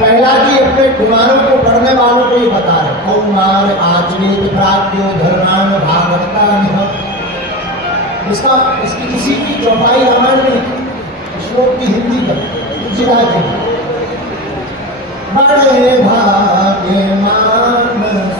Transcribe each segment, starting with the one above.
पहला जी अपने कुमारों को पढ़ने वालों को ही बता रहे, कौमार आचरित प्राप्यो धर्मान भागवता इसकी इसी की चौपाई रामायण में श्लोक की हिंदी पर तुलसीदास जी, बड़े भाग्य मानस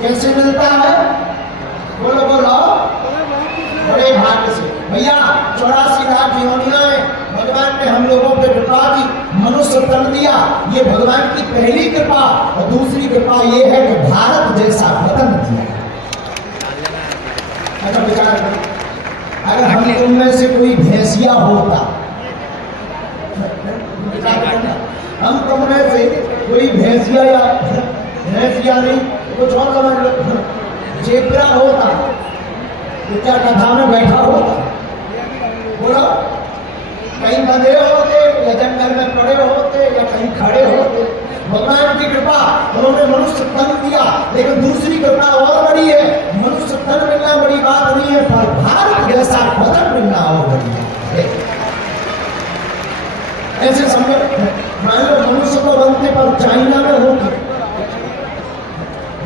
कैसे मिलता है? बोलो बोलो, बड़े भाग्य से। भैया 84 लाख योनियां भगवान ने हम लोगों पे कृपा की, मनुष्य तन दिया, ये भगवान की पहली कृपा। और दूसरी कृपा ये है कि भारत जैसा वतन दिया। अगर विचार करो, अगर हम तुम में से कोई भैंसिया होता, हम तुम में से कोई भैंसिया या भैंसिया नहीं कुछ और समझ लो, जेबरा होता तो क्या कथा में बैठा होता? बोलो, कहीं बंधे होते या जंगल में पड़े होते या कहीं खड़े होते। भगवान की कृपा, उन्होंने मनुष्य तन दिया। लेकिन दूसरी कृपा और बड़ी है, मनुष्य तन मिलना बड़ी बात नहीं है, पर भारत जैसा वतन मिलना और बड़ी है। ऐसे समझो, मान लो मनुष्य तो बनते पर चाइना में होते,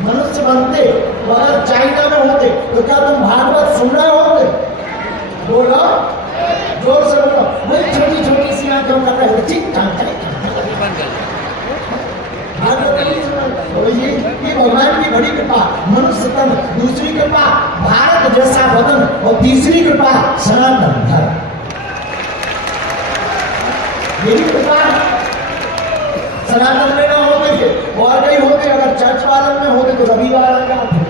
मनुष्य बनते अगर चाइना में होते तो क्या तुम भागवत सुन रहे होते? बोलो, जोर से बोलो। वही छोटी छोटी सी आंखें कर रहे हो, ठीक ठाक ये भगवान की बड़ी कृपा, मनुष्य तन। दूसरी कृपा भारत जैसा वतन, और तीसरी कृपा सनातन धर्म। यही कृपा सनातन में ना होते थे और कहीं होते, अगर चर्च वालन में होते तो रविवार आ जाते।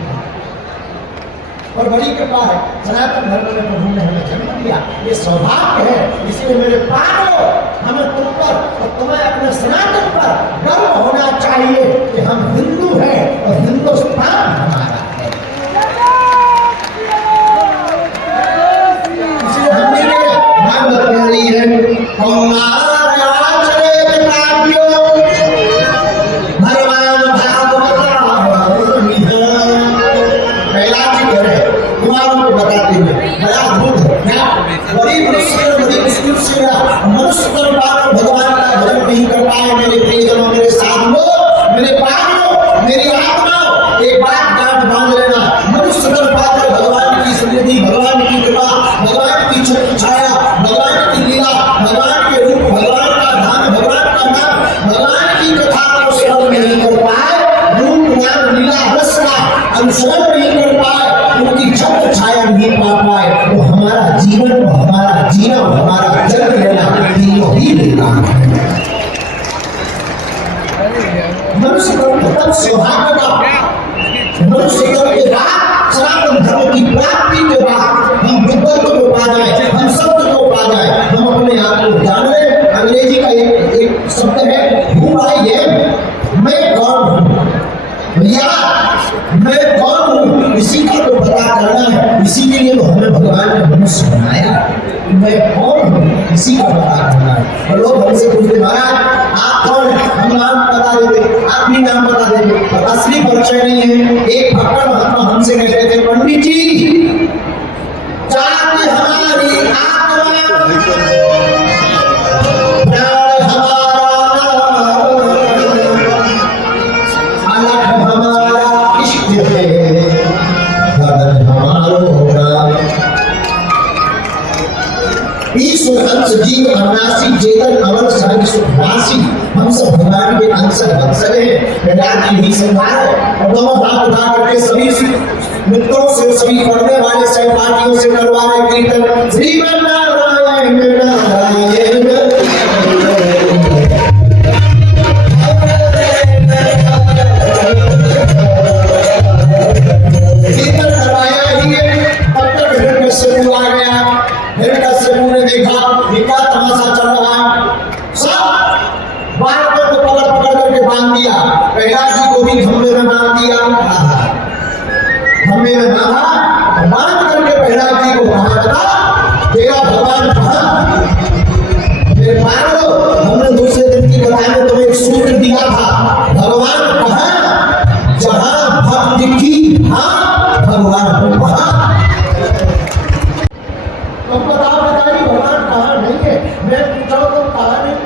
और बड़ी कृपा है, सनातन धर्म में प्रभु ने हमें जन्म दिया, ये सौभाग्य है। इसलिए मेरे पागलों, हमें तुम पर और तुम्हें अपने सनातन पर गर्व होना चाहिए कि हम हिंदू हैं और हिंदुस्तान हमारा है। इसलिए हमने भागवत कह रही है, मनुष्य कर पाकर भगवान का भजन नहीं कर पाए। मेरे प्रियजनों, मेरे साधुओं, मेरे पागलों, मेरी आत्माओं, एक बात गांठ बांध लेना, मनुष्य कर पाकर भगवान की समृद्धि, भगवान की कृपा, भगवान की छाया, भगवान की लीला, भगवान के रूप, भगवान का धाम, भगवान का नाम, भगवान की कथा को श्रवण नहीं कर पाए, रूप नाम लीला रस का अनुसरण नहीं कर पाए, उनकी छत्र छाया नहीं पा पाए, तो हमारा जीवन, हमारा जीना, हमारा जन्म लेना तीनों ही बेकार है। मनुष्य तब सौभाग्य का, मनुष्य के बाद सनातन धर्म की प्राप्ति के बाद हम बुद्धत्व को पा जाए, हम सत्य को पा जाए, हम अपने आप को जान ले। अंग्रेजी का एक शब्द है हु आई एम, मैं कौन हूँ। भैया मैं कौन हूँ, इसी का तो पता करना है। इसी के लिए तो हमें भगवान ने मनुष्य बनाया। मैं कौन हूँ, इसी का पता करना है। और लोग हमसे पूछते, महाराज आप कौन है? हम नाम बता देते, आप भी नाम बता देते, पर असली परिचय नहीं है। एक भक्कड़ महात्मा हमसे कहते थे, पंडित जी जाति हमारी आत्मा, प्राण हमारा, अलग हमारा इष्ट है, धर्म हमारो राम। ईश्वर अंश जीव अनासी चेतन अमर सर्ग सुखवासी, हम सब भगवान के अंश वत्सल हैं। प्रहलाद जी ही संभाल है। और दोनों हाथ उठा करके सभी मित्रों से, सभी पढ़ने वाले सहपाठियों से करवा रहे कीर्तन, श्रीमन नारायण नारायण। बालकों को पकड़ पकड़ करके बांध दिया, प्रहलाद जी को भी खंभे में बांध दिया, खंभे में बांधा, बांध करके प्रहलाद जी को कहा था तेरा भगवान कहाँ? मेरे पागलो, हमने दूसरे दिन की कथा में तुम्हें एक सूत्र दिया था, भगवान कहाँ? जहाँ भक्ति की, हाँ भगवान वहाँ। तुम बताओ पिताजी भगवान कहाँ नहीं है? मैं पूछा तुम कहाँ नहीं?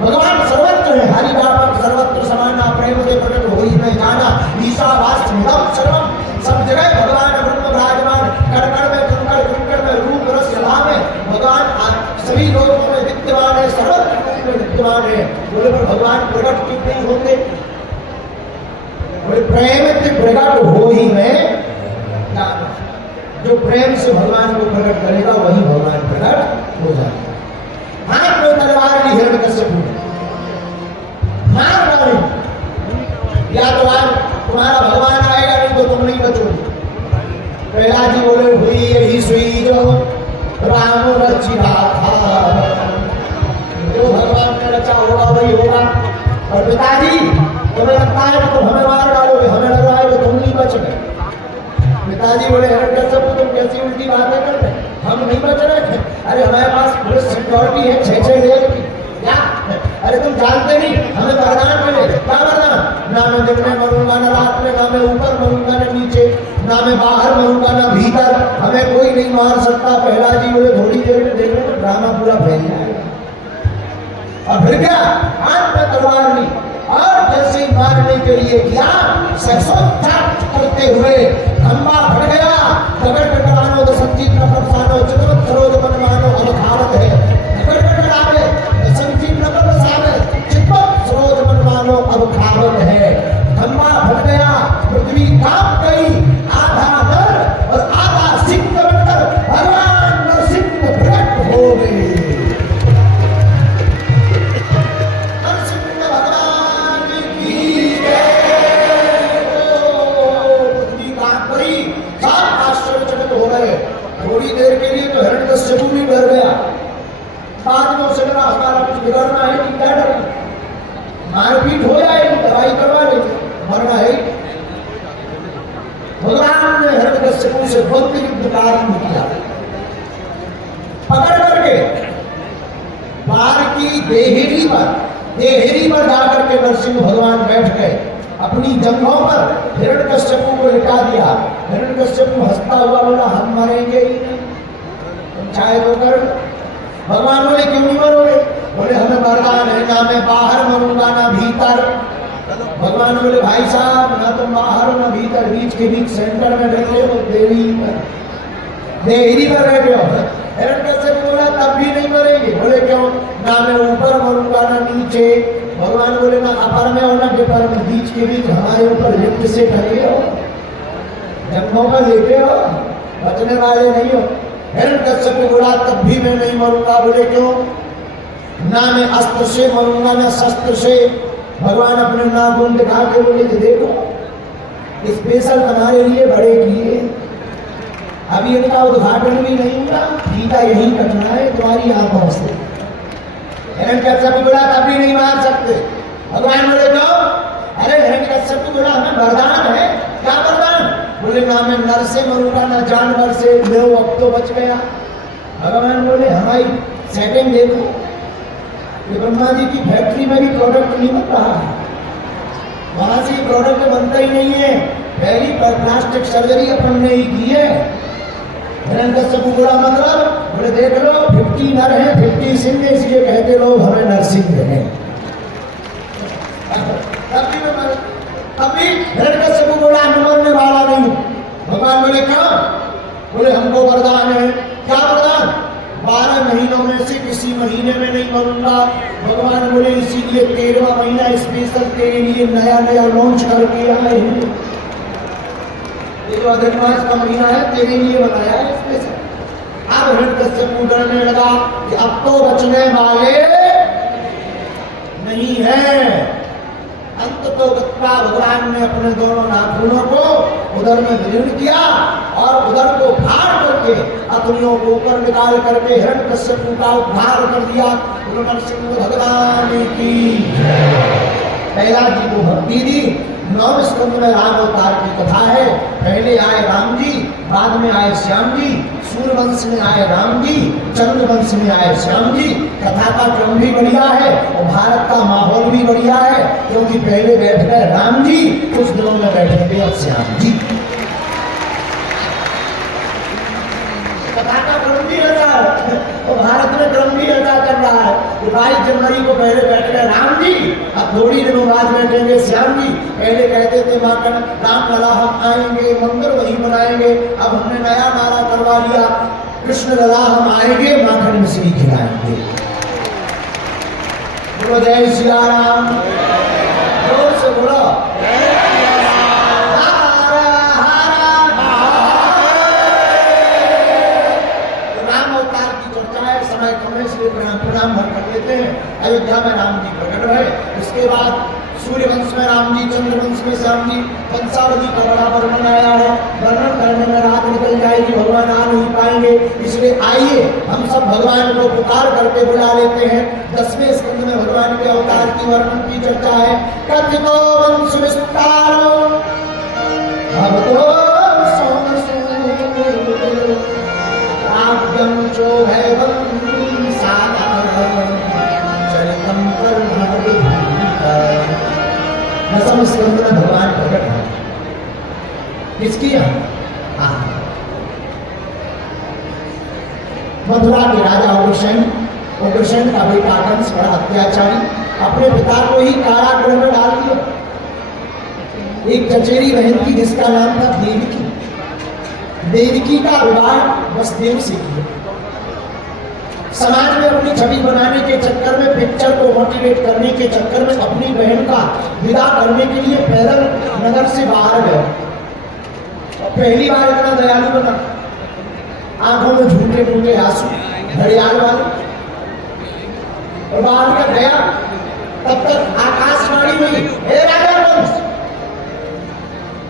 भगवान सर्वत्र है, हरि व्यापक सर्वत्र समाना, प्रेम से प्रकट होई में जाना, ईशावास्यमिदं सर्वम, सब जगह भगवान ब्रह्म विराजमान, कण कण में कंकड़ में रूप रस सभा में भगवान सभी लोगों में विद्यमान है, सर्वत्र रूप में विद्यमान है। बोले पर भगवान प्रकट क्यों नहीं होते? बोले प्रेम से प्रकट हो ही में जाना, जो प्रेम से भगवान को प्रकट करेगा वही भगवान प्रकट हो जाएगा। हाथ में तलवार ली हिरण्यकश्यप ने, मार डाली, या तो आज तुम्हारा भगवान आएगा नहीं तो तुम नहीं बचोगे। प्रहलाद जी बोले हुई यही सुई जो राम रचिया था, जो भगवान ने रचा होगा वही होगा। और पिताजी तुम्हें लगता है कि तुम हमें मार डालोगे, हमें लग रहा है कि तुम नहीं बच गए। पिताजी बोले हिरण्यकश्यप तुम कैसी उल्टी बातें करते हैं, हम नहीं बच रहे थे। अरे हमारे पास पुलिस सिक्योरिटी है 6-6 लेयर की, क्या? अरे तुम जानते नहीं हमें वरदान मिले, क्या वरदान? ना मैं दिन में मरूंगा ना रात में, ना मैं ऊपर मरूंगा ना नीचे, ना मैं बाहर मरूंगा ना भीतर, हमें कोई नहीं मार सकता। प्रहलाद जी बोले थोड़ी देर में देख रहे ड्रामा पूरा फैल जाएगा। और फिर क्या? हाथ में तलवार ली और जैसे ही मारने के लिए किया, सरसोत्थान करते हुए खंबा फट गया, कबर कटवानो तो संजीत न प्रसानो, चितवत सरोज बनवानो अब खावत है, कबर कटवावे संजीत न प्रसावे, चितवत सरोज बनवानो अब खावत है। खंबा फट गया, पृथ्वी कांप गई, आधा नर और आधा सिंह बनकर भगवान नरसिंह प्रकट हो गए। थोड़ी देर के लिए तो हिरण्यकश्यप भी डर गया, बाद में उसे लगा हमारा कुछ बिगड़ना है नहीं, क्या डर, मारपीट हो जाएगी, दवाई करवा लेंगे, मरना है। भगवान ने हिरण्यकश्यप से बंद युद्ध प्रारंभ किया, पकड़ करके बाहर की देहरी पर जाकर के नरसिंह भगवान बैठ गए, अपनी जंघों पर हिरण्यकश्यप को लिटा दिया। हिरण्यकश्यप हंसता हुआ बोला हम मरेंगे ही नहीं, तुम चाहे तो कर। भगवान बोले क्यों नहीं मरोगे? बोले हमें वरदान है, ना मैं बाहर मरूंगा ना भीतर। भगवान बोले भाई साहब ना तुम बाहर हो ना भीतर, बीच के बीच सेंटर में बैठे हो, देहरी पर बैठे हो। हिरण्यकश्यप बोला तब भी नहीं मरेंगे। बोले क्यों? ना मैं ऊपर मरूंगा ना नीचे। भगवान बोले ना अपर में हो ना डिपर में, बीच के बीच हमारे ऊपर लिफ्ट से टंगे हो, जंगों पर लेटे हो, बचने वाले नहीं हो। हिरण्यकश्यप बोला तब भी मैं नहीं मरूंगा। बोले क्यों? ना मैं अस्त्र से मरूंगा ना शस्त्र से। भगवान अपने नाखून दिखा के बोले कि देखो स्पेशल तुम्हारे लिए बड़े किए, अभी इनका उद्घाटन भी नहीं हुआ, गीता यही कटना है तुम्हारी आंखों से। हिरण्यकश्यप बोला तभी नहीं मार सकते। भगवान बोले क्यों? अरे हिरण्यकश्यप बोला हमें वरदान है। क्या वरदान? बोले ना मैं नर से मरूंगा ना जानवर से, लो अब तो बच गया। भगवान बोले हमारी सेटिंग देखो, ये ब्रह्मा जी की फैक्ट्री में भी प्रोडक्ट नहीं बन रहा है, वहां से प्रोडक्ट बनता ही नहीं है, पहली प्लास्टिक सर्जरी अपन ने ही की है। हिरण्यकश्यप बोला मतलब? बोले देख लो 50 नर है 50 सिंह, इसलिए कहते लोग हमें नरसिंह है। अभी हिरण्यकश्यप बोला मरने वाला नहीं। भगवान बोले क्या? बोले हमको वरदान है। क्या वरदान? 12 महीनों में से किसी महीने में नहीं मरूंगा। भगवान बोले इसीलिए 13वां महीना स्पेशल तेरे लिए नया लॉन्च करके आए हैं। ये जो अधिक मास का महीना है तेरे लिए बनाया है स्पेशल। अब हिरण्यकश्यप डरने लगा कि अब तो बचने वाले नहीं है। अंत तो भगवान ने अपने दोनों नाखूनों को उधर में विलीन किया और उधर को फाड़ करके अग्नियों को ऊपर निकाल करके हिरण्यकश्यप का उद्धार कर दिया। नरसिंह भगवान की प्रहलाद जी को भक्ति दी। 9वें स्कंद में राम अवतार की कथा है। पहले आए राम जी, बाद में आए श्याम जी। सूर्य वंश में आए राम जी, चंद्र वंश में आए श्याम जी। कथा का क्रम भी बढ़िया है और भारत का माहौल भी बढ़िया है, क्योंकि पहले बैठ गए राम जी, कुछ दिनों में बैठेंगे अब श्याम जी। कथा का क्रम भी ऐसा है और भारत में क्रम भी ऐसा चल रहा है। 22 जनवरी को पहले बैठ गए राम जी, अब थोड़ी दिनों बाद बैठेंगे श्याम जी। पहले कहते थे माखन राम लला हम आएंगे, मंदिर वही बनाएंगे। अब हमने नया नारा करवा लिया, कृष्ण लला हम आएंगे, माखन मिश्री खिलाएंगे। बोलो जय सिया राम, जोर से बोलो। प्रणाम भर कर लेते हैं। अयोध्या में राम जी प्रकट हुए, उसके बाद सूर्य वंश में राम जी, चंद्र वंश में श्याम जी। वंशावली का बड़ा वर्णन आया है, वर्णन करने में रात निकल जाएगी, भगवान आ नहीं पाएंगे। इसलिए आइए हम सब भगवान को पुकार करके बुला लेते हैं। 10वें स्कंद में भगवान के अवतार की वर्णन की चर्चा है। कथितो वंश विस्तारो भवतो सोमसूर्यं चोभयं दसम स्कंद में भगवान प्रकट है। किसकी यहाँ? मथुरा के राजा उग्रसेन का बेटा कंस बड़ा अत्याचारी, अपने पिता को ही कारागृह में डाल दिया। एक चचेरी बहन थी जिसका नाम था देवकी। देवकी का विवाह वसुदेव से किया। समाज में अपनी छवि बनाने के चक्कर में, पिक्चर को मोटिवेट करने के चक्कर में अपनी बहन का विदा करने के लिए पैदल नगर से बाहर गए। और पहली बार इतना दयालु बना, आंखों में झूठे झूठे आंसू, घड़ियाल वाले, और बाहर में गया। तब तक आकाशवाणी हुई, हे राजा वंश,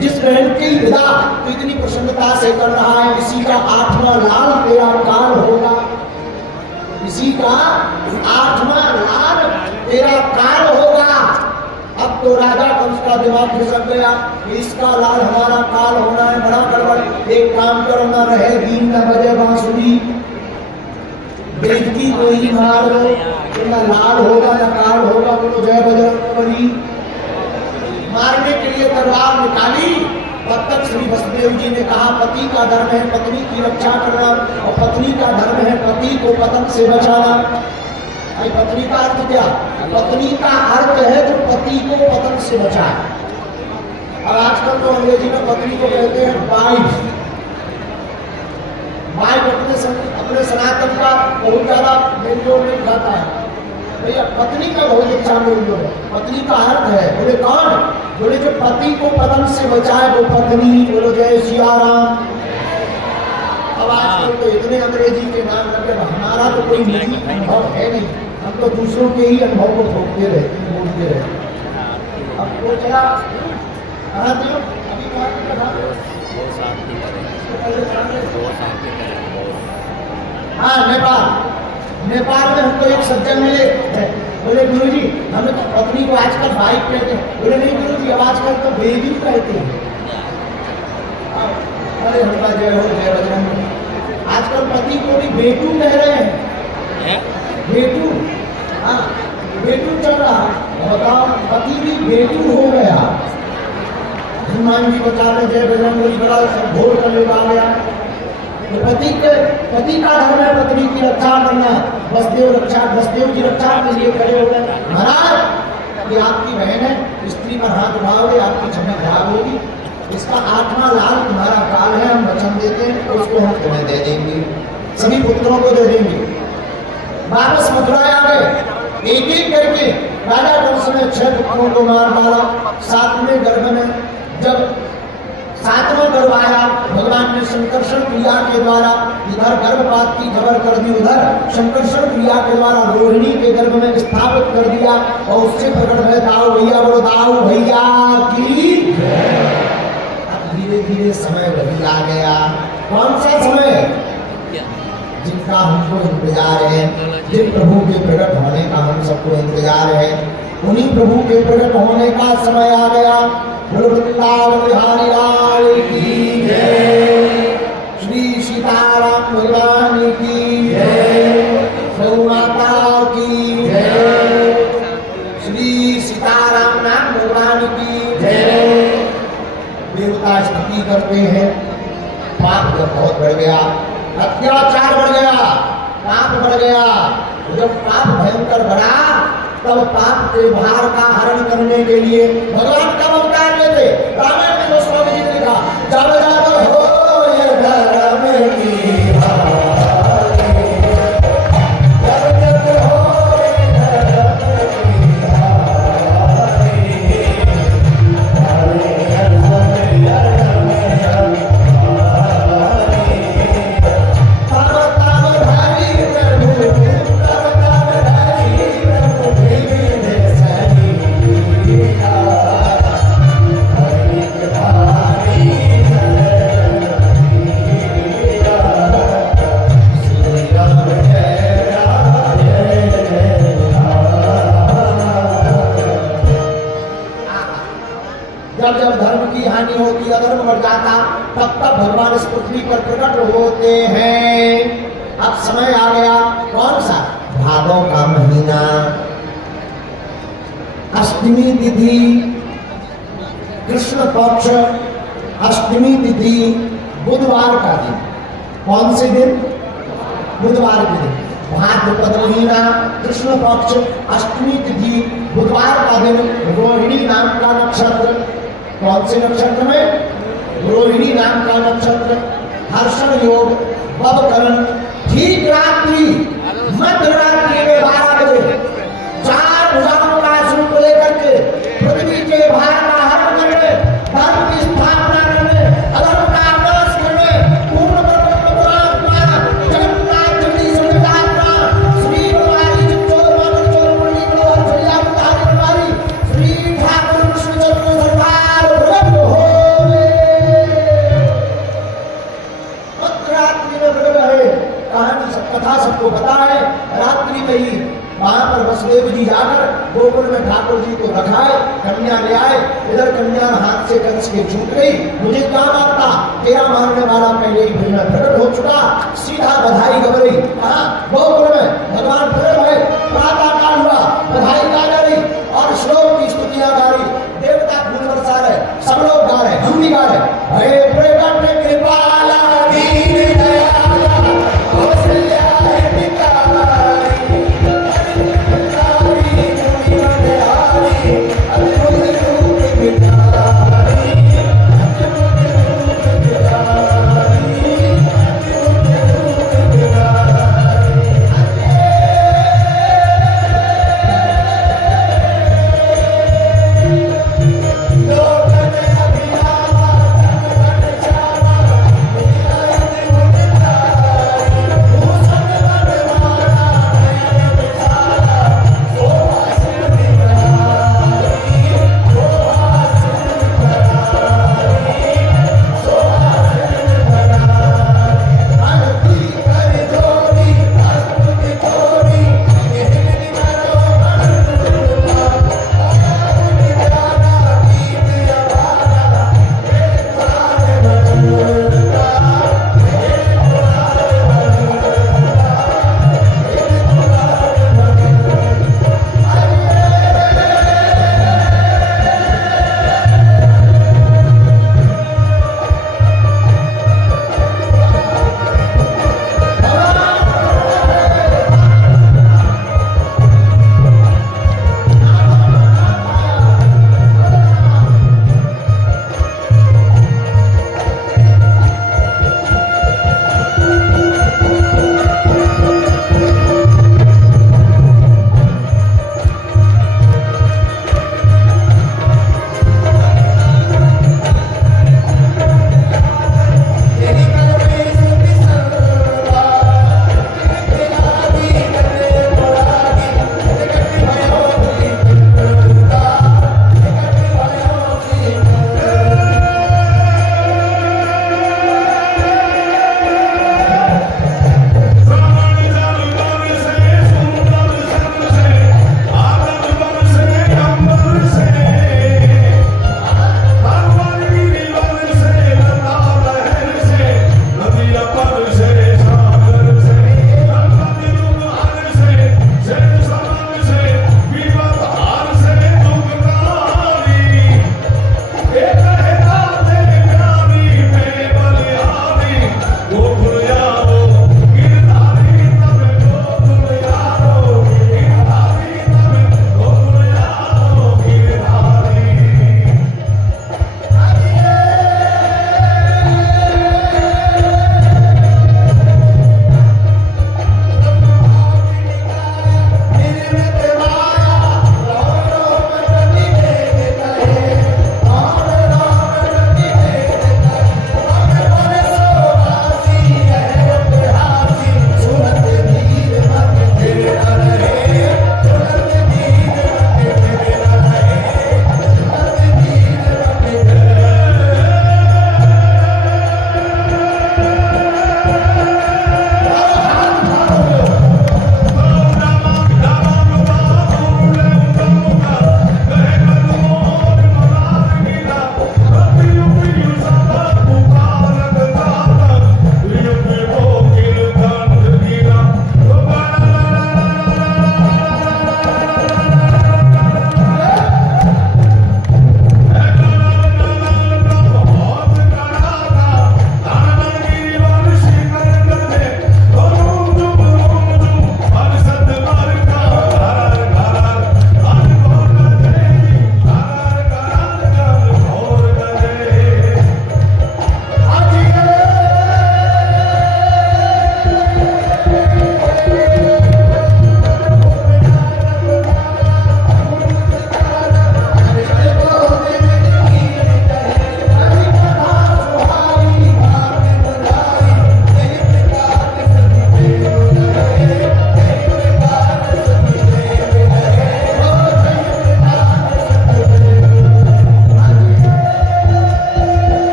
जिस बहन की विदा तो इतनी प्रसन्नता से कर रहा है, इसी का 8वां लाल तेरा काल होगा। इसी का 8वां लाल तेरा काल होगा। अब तो राजा कंस का दिमाग खिसक गया, इसका लाल हमारा काल होना है, बड़ा गड़बड़। एक काम करो, ना रहे बीन न बजे बांसुरी, बेजती को ही मार दो, तो ना लाल होगा ना काल होगा। बोलो जय बजरंगबली। मारने के लिए तलवार निकाली। तब तक श्री वसुदेव जी ने कहा, पति का धर्म है पत्नी की रक्षा करना, और पत्नी का धर्म है पति को पतन से बचाना। भाई पत्नी का अर्थ क्या? पत्नी का अर्थ है जो पति को पतन से बचाए। और आजकल तो अंग्रेजी में पत्नी को कहते हैं वाइफ। वाइफ अपने सनातन का बहुत ज्यादा मेलजोल नहीं खाता है। भैया पत्नी का बहुत अच्छा मेलजोल है। पत्नी का अर्थ है, बोले कौन? बोले जो पति को पतन से बचाए वो पत्नी। बोलो जय सिया राम। अब आजकल तो इतने अंग्रेजी के नाम लगे, हमारा तो कोई निजी अनुभव है नहीं, हम तो दूसरों के ही अनुभव को ठोकते रहते हैं, बोलते रहते हैं। अब तो चला अभी हाँ नेपाल में हमको एक सज्जन मिले, बोले गुरुजी हमें तो पत्नी को आजकल भाई कहते हैं। बोले नहीं गुरुजी, अब आजकल तो बेबी कहते हैं। अरे हमारा जय हो जय बजरंग। आजकल पति को भी बेटू कह रहे हैं, बेटू। हाँ बेटू चल रहा है। बताओ पति भी बेटू हो गया। हनुमान जी बता रहे जय बजरंग, बड़ा घोर करने वाला। पति का धर्म है पत्नी की रक्षा करना। वसुदेव की रक्षा के लिए खड़े हो गए। महाराज ये आपकी बहन है, स्त्री पर हाथ उठाओगे आपकी छवि खराब होगी। इसका 8वां लाल तुम्हारा काल है, हम वचन देते हैं, तो उसको हम तुम्हें दे देंगे, सभी पुत्रों को दे देंगे। वापस मथुरा आ गए। एक एक करके राजा कंस ने 6 पुत्रों को मार डाला। 7वें गर्भ में जब 7वां गर्भ आया, भगवान ने संकर्षण क्रिया के द्वारा इधर गर्भपात की खबर कर दी, उधर संकर्षण क्रिया के द्वारा रोहिणी के गर्भ में स्थापित कर दिया। और उससे प्रकट है दाऊ भैया। बोलो दाऊ भैया की। धीरे धीरे समय वही आ गया। कौन सा समय? जिनका हमको इंतजार है, जिन प्रभु के प्रकट होने का हम सबको इंतजार है, उन्हीं प्रभु के प्रकट होने का समय आ गया। बोलो वृंदावन बिहारी लाल की जय, श्री सीताराम भगवान की जय, गौ माता की जय, श्री सीताराम नाम भगवान की जय। देवता स्तुति करते हैं। पाप जब बहुत बढ़ गया, अत्याचार बढ़ गया, पाप बढ़ गया, जब पाप भयंकर बढ़ा तब पाप के भार का हरण करने के लिए भगवान का अवतार लेते। रामायण में गोस्वामी जी ने लिखा, जब जब हो ये धर्म की हानि, जब जब हो ये धर्म की हानि, जब जब धर्म की हानि होती, अधर्म बढ़ जाता, तब तब भगवान इस पृथ्वी पर प्रकट होते हैं। अब समय आ गया, कौन सा? भादों का महीना, अष्टमी तिथि, कृष्ण पक्ष, अष्टमी तिथि, बुधवार का दिन। कौन से दिन? बुधवार के दिन। भाद्रपद महीना, कृष्ण पक्ष, अष्टमी तिथि, बुधवार का दिन, रोहिणी नाम का नक्षत्र। कौन से नक्षत्र में? रोहिणी नाम का नक्षत्र। हर्षण योग, बबकरण। ठीक रात्रि मध्य रात्रि में 12 बजे 4 भुजाओं का सूप लेकर के पृथ्वी के भार का हरण करने, धर्म की स्थापना करने, अधर्म का नाश करने, पूर्ण परमात्मा जगन्नाथ जगदीश जगन्नाथ श्री भगवान चोर मानव चोर मुरली मनोहर भैया उद्धार वाली श्री ठाकुर कृष्णचंद्र सरकार प्रकट होवे। मध्य रात्रि में प्रकट है। कहानी सब कथा सबको पता है। रात्रि में ही वहां पर वसुदेव जी जाकर गोकुल में ठाकुर जी को रखाए, कन्या ले आए। इधर कन्या हाथ से कंस के छूट गई। मुझे क्या मारता, तेरा मारने वाला पहले ही फिर में प्रकट हो चुका। सीधा बधाई गबरी। कहा? गोकुल में भगवान प्रकट हुए। प्रातः काल हुआ, बधाई गा रही और श्लोक की स्तुतियां गा रही। देवता फूल बरसा रहे, सब लोग गा रहे, हम भी गा रहे। हे प्रकट कृपाला दीन दयाला कौशल्या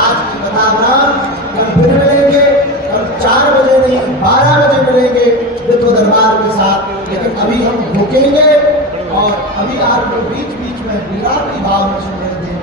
आज की कथावरण कल फिर मिलेंगे, कल 4 बजे नहीं 12 बजे मिलेंगे विधो दरबार के साथ। लेकिन अभी हम रुकेंगे और अभी आपको बीच बीच में विराट की भाव में सुनने देंगे।